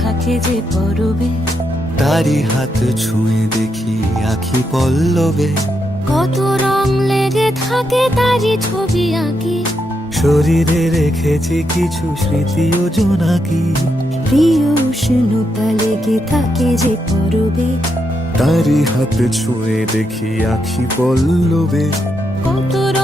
থাকে যে পরবে তারি হাত ছুঁয়ে দেখি আঁখি কত রং থাকে ছবি আঁকি শরীরে রেখেছি কিছু স্মৃতি যোজনা কি প্রিয় লেগে থাকে যে পরবে তারি হাত ছুঁয়ে দেখি আঁখি পল্লবে কত রং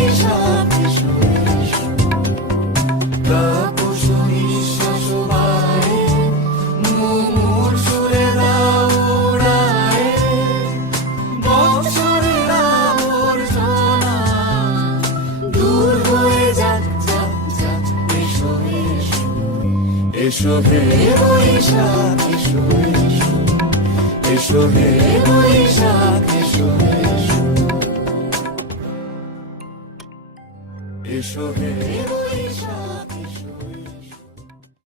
Eshu Re'eno Ishak, Eshu Eshu Eshu Re'eno Ishak, Eshu Eshu Eshu Re'eno Ishak, Eshu Eshu